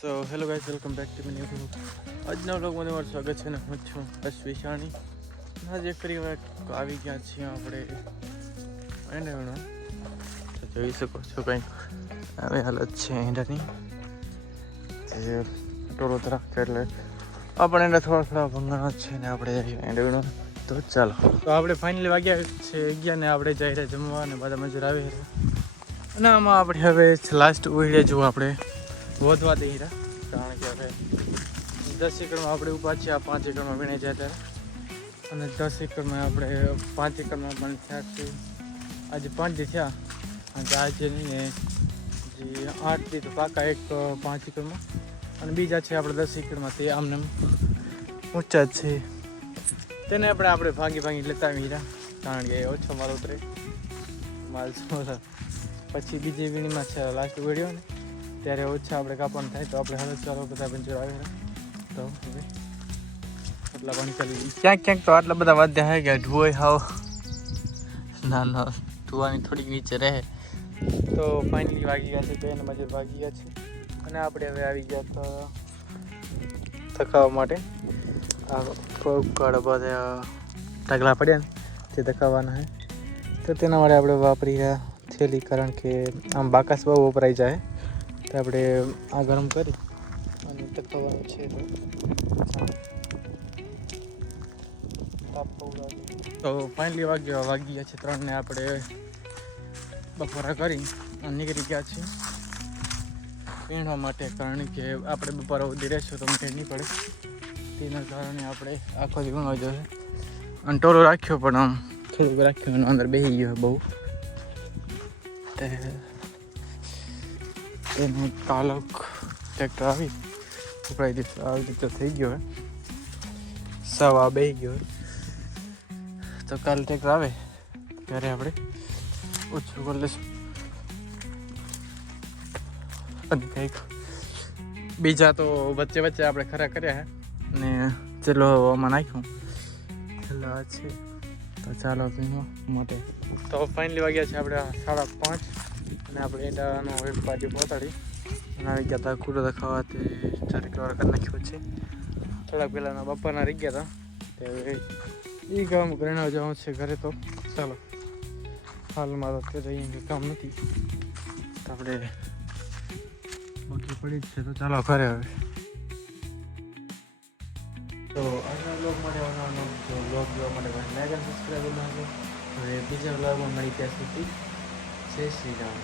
So hello guys, welcome back to new vlog. આજના વ્લોગમાં તમારું સ્વાગત છે ને હું છું હર્ષ વિશાણી. આજે ફરી વાર આવી ગયા છીએ આપણે એંડામાં. તો જોઈ શકો છો કંઈક આવી હાલત છે એંડાની. જે ટોળો તરફ એટલે આપણે એંડા થોડા ભંગાણા છે ને આપણે એંડાનો. તો ચાલો, તો આપણે ફાઇનલી વાગ્યા છે 11 ને આપણે જઈ રહ્યા જમવા અને બધા મજૂર આવી રહ્યા. અને આમાં આપણે હવે લાસ્ટ ઉડે જો આપણે વધવા દઈ રહ્યા, કારણ કે હવે 10 એકરમાં આપણે ઊભા છીએ. આ 5 એકરમાં વીણે જાય ત્યારે, અને 10 એકરમાં આપણે 5 એકરમાં પણ થયા છે. આજે 5 દી થયા, અને આજે નહીં ને જે 8 દી તો પાકા એક 5 એકરમાં, અને બીજા છે આપણે 10 એકરમાં. તે આમને ઊંચા જ છે, તેને આપણે ભાગી લેતા આવી રહ્યા, કારણ કે ઓછો માલ ઉતરે. માલ પછી બીજી વીણીમાં છે લાસ્ટ વિડીયો ને ત્યારે ઓછા આપણે કાપવાનું થાય. તો આપણે હવે ચાલો બધા મંજૂર આવે તો હવે આટલા પાણી કરી ક્યાંક તો આટલા બધા વાદ્યા હે કે ઢોય હાવ ના ધોવાની થોડીક નીચે રહે. તો ફાઇનલી વાગી ગયા છે 2 ને મજૂર વાગી ગયા છે, અને આપણે હવે આવી ગયા તો થકાવવા માટે. આ ઘણા બધા ઢગલા પડ્યા ને તે ધકાવવાના છે, તો તેના માટે આપણે વાપરી રહ્યા થેલી, કારણ કે આમ બાકાસ બહુ વપરાઈ જાય. તો આપણે આ ગરમ કરી અને તકવાનું છે. તો ફાઇનલી વાગી ગયા છે 3 ને આપણે બપોરા કરી અને નીકળી ગયા છીએ પીણવા માટે, કારણ કે આપણે બપોરા સુધી રહેશું તો મને નહીં પડે. તેના કારણે આપણે આખો દી વીણવા જશે. અને ટોલો રાખ્યો પણ આમ થોડુંક રાખ્યું અને અંદર બેસી ગયો બહુ. એનું તાલક ટ્રેક્ટર આવી ઉપડાઈ દીધું, આવી રીતે થઈ ગયો હોય. સવા બેસી ગયો હોય, તો કાલે ટ્રેક્ટર આવે ત્યારે આપણે ઓછું કરી લઈશું. અને કંઈક બીજા તો વચ્ચે આપણે ખરા કર્યા ને ચેલો આમાં નાખ્યું છેલ્લા છે. તો ચાલો પીવા માટે. તો ફાઇનલી વાગ્યા છે આપણે 5:30, અને આપણે એંડાનો એક બાજુ પહોંચાડી અને આવી ગયા હતા કૂટો દેખાવા. તે ચારેક વાર કરી નાખ્યું છે. થોડાક પહેલાંના બપોરના રહી ગયા હતા, તે એ કામ કરીને જવાનું છે ઘરે. તો ચાલો, હાલમાં તો તે કંઈ કામ નથી, તો આપણે બાકી પડી જ છે. તો ચાલો ઘરે હવે. તો આજના બ્લોગ માટે બ્લોગ જોવા માટે લાઈક અને સબસ્ક્રાઈબ કરવાનું. હવે બીજા બ્લોગમાં મળી ત્યાં સુધી જય શ્રી રામ.